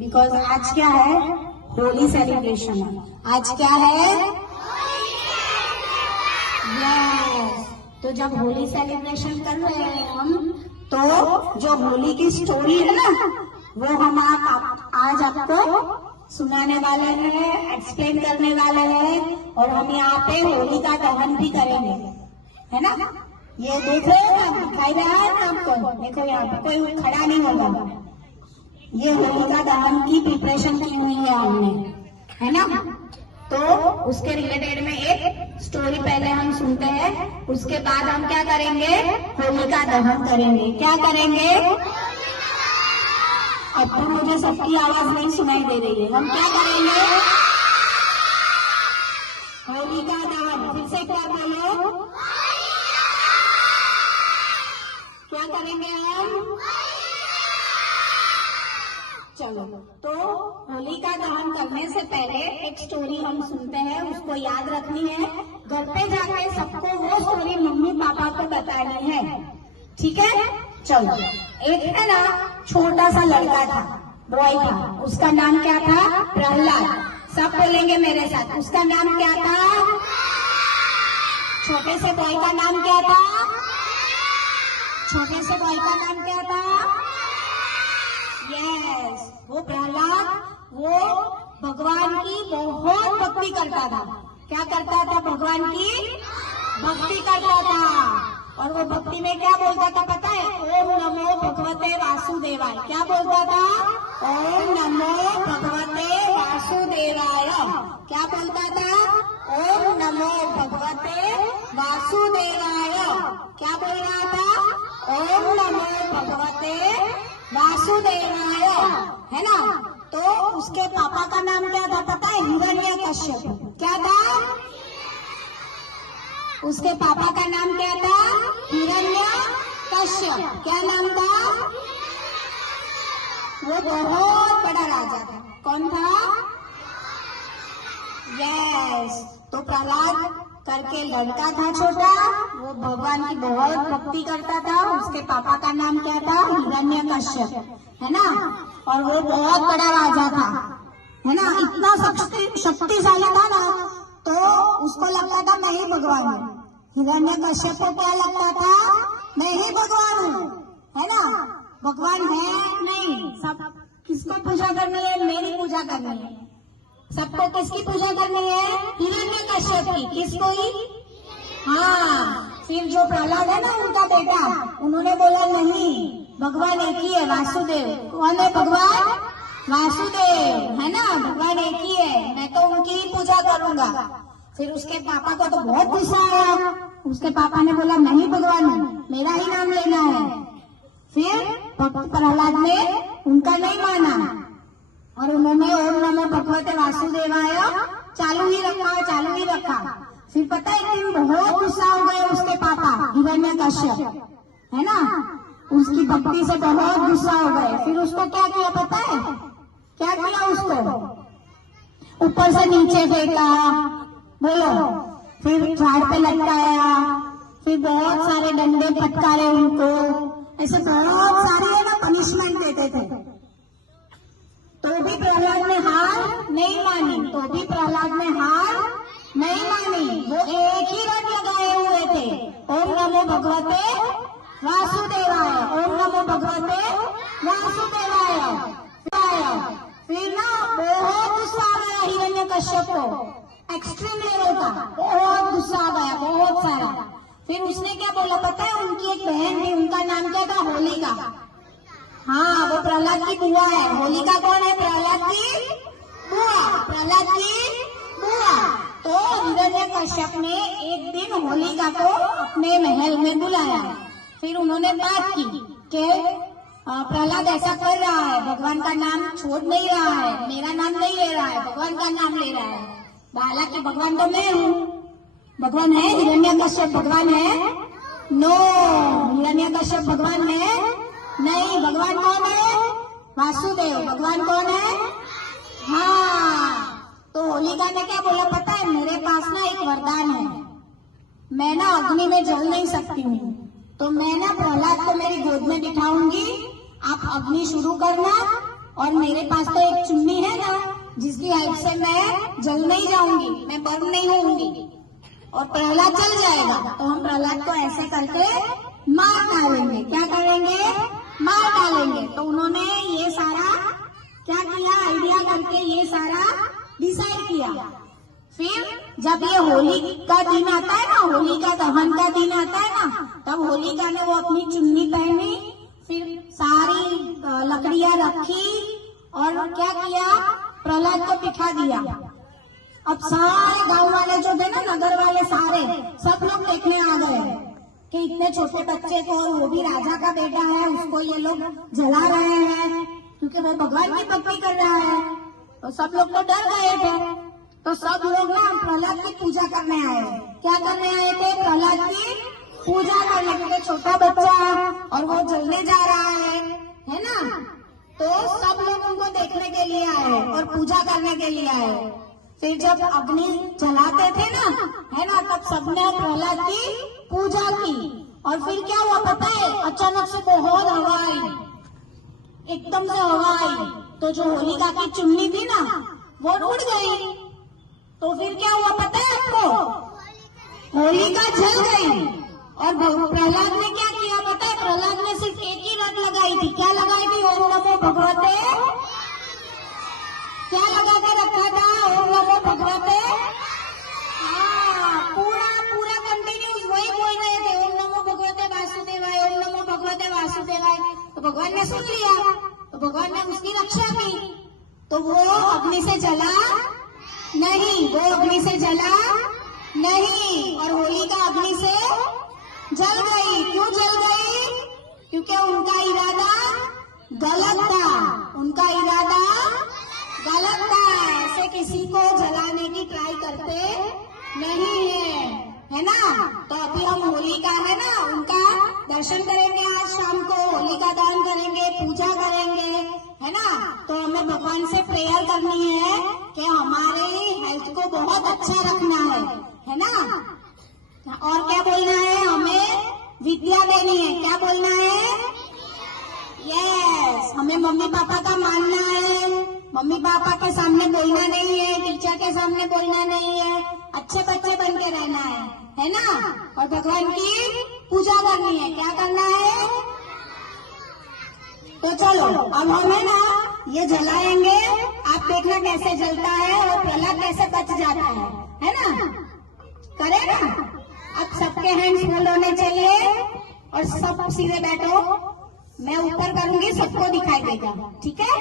Because आज क्या है, होली सेलिब्रेशन है। आज क्या है, यस। तो जब होली सेलिब्रेशन कर रहे हैं हम, तो जो होली की स्टोरी है ना, वो हम आज आपको सुनाने वाले हैं, एक्सप्लेन करने वाले हैं। और हम यहाँ पे होली का दहन भी करेंगे, है ना। ये देख रहे हो ना, दिखाई दे रहा है ना आपको, देखो यहाँ पे कोई खड़ा नहीं होगा। ये होली का दहन की प्रिपरेशन की हुई है हमने, है ना। तो उसके रिलेटेड में एक स्टोरी पहले हम सुनते हैं, उसके बाद हम क्या करेंगे, होली का दहन करेंगे। क्या करेंगे, अब तो मुझे सबकी आवाज नहीं सुनाई दे रही है। हम क्या करेंगे, होली का दहन। फिर से क्या बोलो, क्या करेंगे हम, चलो। तो होली का दहन करने से पहले एक स्टोरी हम सुनते हैं, उसको याद रखनी है। घर पे जाके सबको वो स्टोरी मम्मी पापा को बतानी है, ठीक है। चलो, एक है ना छोटा सा लड़का था, बॉय था, उसका नाम क्या था, प्रहलाद। सब बोलेंगे मेरे साथ, उसका नाम क्या था, छोटे से बॉय का नाम क्या था, छोटे से बॉय का नाम क्या था, यस। वो प्रहलाद, वो भगवान की बहुत भक्ति करता था। क्या करता था, भगवान की भक्ति करता था। और वो भक्ति में क्या बोलता था पता है, ओम नमो भगवते वासुदेवाय। क्या बोलता था, ओम नमो भगवते वासुदेवाय। क्या बोलता था, ओम नमो भगवते वासुदेवाय। क्या बोल रहा था, ओम नमो भगवते वासुदेवाय, है ना। तो उसके पापा का नाम क्या था पता है, हिरण्यकश्यप। क्या था, उसके पापा का नाम क्या था, हिरण्यकश्यप। क्या नाम था, वो बहुत बड़ा राजा था। कौन था, यस। तो प्रहलाद करके लड़का था छोटा, वो भगवान की बहुत भक्ति करता था। उसके पापा का नाम क्या था, हिरण्यकश्यप, है ना। और वो बहुत बड़ा राजा था, है ना। इतना शक्तिशाली था ना, तो उसको लगता था मैं ही भगवान हूँ। हिरण्यकश्यप को क्या लगता था, मैं ही भगवान हूँ, है ना। भगवान है नहीं, सब किसको पूजा करनी है, मेरी पूजा करनी है। सबको किसकी पूजा करनी है, हिरण्यकश्यप की। किसको ही, हाँ। फिर जो प्रहलाद है ना, उनका बेटा, उन्होंने बोला नहीं, भगवान एक ही है, वासुदेव। कौन है भगवान, वासुदेव, है ना। भगवान एक ही है, मैं तो उनकी ही पूजा करूंगा। फिर उसके पापा को तो बहुत गुस्सा आया। उसके पापा ने बोला नहीं भगवान हूँ, मेरा ही नाम लेना है। फिर प्रहलाद ने उनका नहीं माना और उन्होंने ओम नमो भगवते वासुदेवाय चालू ही रखा। फिर पता है, एक दिन बहुत गुस्सा हो गए उसके पापा हिरण्यकश्यप, है ना। उसकी भक्ति से बहुत गुस्सा हो गए। फिर उसको क्या किया पता है, क्या किया, उसको ऊपर से नीचे फेंका, बोलो। फिर झाड़ पे लटकाया, फिर बहुत सारे डंडे फटकारे उनको, ऐसे बहुत सारे है ना पनिशमेंट देते थे। तो भी प्रहलाद ने हार नहीं मानी, वो एक ही रट लगाए हुए थे, ओम नमो भगवते वासुदेवाय, ओम नमो भगवते वासुदेवाय। फिर ना बहुत गुस्सा आ गया हिरण्यकश्यप को, एक्सट्रीम लेवल का बहुत गुस्सा आ गया, बहुत सारा। फिर उसने क्या बोला पता है, उनकी एक बहन थी, उनका नाम क्या था, होलिका। हाँ, वो प्रहलाद की बुआ है। होलिका कौन है, प्रहलाद की बुआ। तो हिरण्यकश्यप ने एक दिन होलिका को अपने महल में बुलाया। फिर उन्होंने बात की कि प्रहलाद ऐसा कर रहा है, भगवान का नाम छोड़ नहीं रहा है, मेरा नाम नहीं ले रहा है, भगवान का नाम ले रहा है। हालांकि भगवान तो मैं हूँ। भगवान है हिरण्यकश्यप, भगवान है नो, हिरण्यकश्यप भगवान है नहीं। भगवान कौन है, वासुदेव। भगवान कौन है, हाँ। तो होलिका ने क्या बोला पता है, मेरे पास ना एक वरदान है, मैं ना अग्नि में जल नहीं सकती हूँ, तो मैं ना प्रहलाद को मेरी गोद में बिठाऊंगी, आप अग्नि शुरू करना और मेरे पास तो एक चुन्नी है ना जिसकी हेल्प से मैं जल नहीं जाऊंगी, मैं बर्न नहीं होऊंगी और प्रहलाद चल जाएगा। तो हम प्रहलाद को ऐसे करके मार डालेंगे। क्या करेंगे? मार डालेंगे। तो उन्होंने ये सारा क्या किया, आइडिया करके ये सारा डिसाइड किया। फिर जब ये होली का दिन आता है ना, होली का दहन का दिन आता है ना, तब होलिका ने वो अपनी चुन्नी पहनी, फिर सारी लकड़ियां रखी और क्या किया, प्रहलाद को बिठा दिया। अब सारे गांव वाले जो थे ना, नगर वाले सारे सब लोग देखने आ गए कि इतने छोटे बच्चे को, वो भी राजा का बेटा है, उसको ये लोग जला रहे हैं क्योंकि वो भगवान की भक्ति कर रहा है। तो सब लोग तो डर गए थे। तो सब लोग ना प्रहलाद की पूजा करने आए। क्या करने आए थे? प्रहलाद की पूजा करने, क्योंकि छोटा बच्चा और वो जलने जा रहा है ना। तो सब लोग उनको देखने के लिए आए और पूजा करने के लिए आए। फिर जब अग्नि जलाते थे ना, है ना, तब सबने प्रहलाद की पूजा की। और फिर क्या हुआ पता है? अचानक से बहुत हवा आई, एकदम से हवा आई। तो जो होलिका की चुन्नी थी ना, वो उड़ गई। तो फिर क्या हुआ पता है आपको? होलिका जल गई। और प्रहलाद ने क्या किया पता है? प्रहलाद ने सिर्फ एक ही रट लगाई थी। क्या लगाई थी? ओम नमो भगवते। क्या लगा के रखा था? ओम नमो भगवते। हाँ, पूरा कंटिन्यूस वही बोल रहे थे, ओम नमो भगवते वासुदेवाय, ओम नमो भगवते वासुदेवाय। तो भगवान ने सुन लिया, तो भगवान ने उसकी रक्षा की। तो वो अग्नि से जला नहीं, वो अग्नि से जला नहीं, और होलिका अग्नि से जल गई। क्यों जल गई? क्योंकि उनका इरादा गलत था। उनका इरादा गलत था। ऐसे किसी को जलाने की ट्राई करते नहीं है ना। तो अभी हम होलिका है ना, उनका दर्शन करेंगे आज शाम को, होलिका दहन करेंगे, पूजा करेंगे, है ना। तो हमें भगवान से प्रेयर करनी है कि हमारे हेल्थ को बहुत अच्छा रखना है ना। और क्या बोलना है? हमें विद्या देनी है। क्या बोलना है? यस, हमें मम्मी पापा का मानना है। मम्मी पापा के सामने बोलना नहीं है, टीचर के सामने बोलना नहीं है, अच्छे बच्चे बन के रहना है ना। और भगवान की पूजा करनी है। क्या करना है? तो चलो अब हमें ना ये जलाएंगे, आप देखना कैसे जलता है और प्रहलाद कैसे बच जाता है ना। करे ना। अब सबके हैंड्स फुल होने चाहिए और सब सीधे बैठो। मैं ऊपर करूंगी, सबको दिखाई देगा, ठीक है।